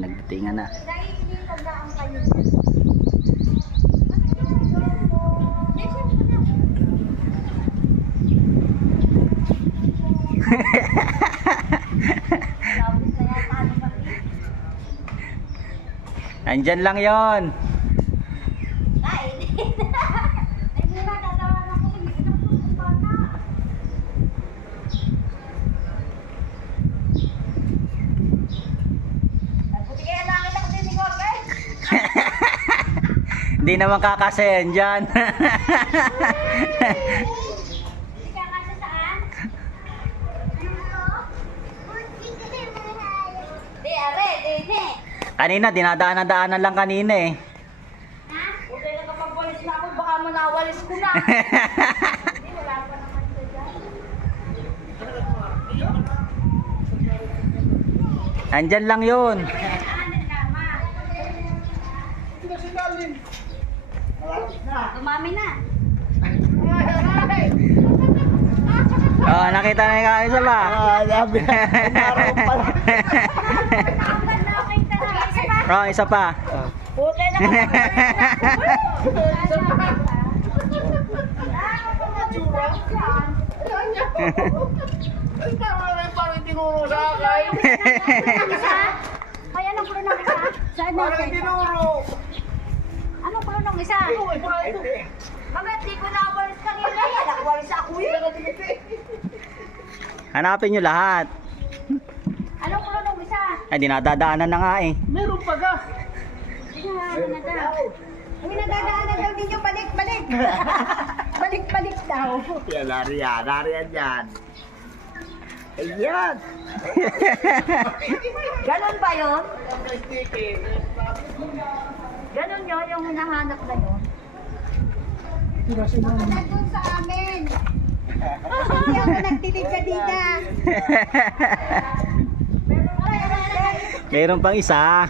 may nagdatingan na. Andyan lang yon. Hindi naman kakasayan dyan. Kanina, dinadaanan-daanan lang kanina eh. Ha? Huwag na kapag-walis na ako, baka manawalis ko na. Hindi, wala pa naman siya dyan. Andyan lang yun. Umami na. Oh, nakita na yung isa pa. Oh, isa pa. Puti na Parang hindi ko sa akin. Ay, anong pulo ng isa? Saan Parang natin? tinuro. Anong pulo ng isa? Bakit di ko nawalis kanina? Nakawalis ako yun. Hanapin nyo lahat. Anong pulo ng isa? Ay, dinadadaanan na nga eh. Meron pa ka. Uy, nadadaanan daw ninyo, balik-balik. Balik-balik daw. Yan, nariyan yan. Ayan. Ganon ba yun? Ganon yun, yung hinahanap na yun. Nandun sa amin. Hindi ako nagtitig-kadita. Meron pang isa.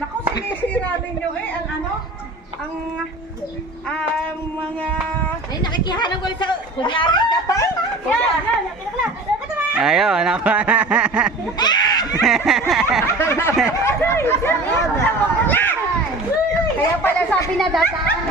Naku, sinisira ninyo eh, ang ano, ang mga... Ay, nakikihanap ko sa... Kunyari ka pa eh. Yan, pinakla. Ayun, ako. Kaya pala sabi na dadaan.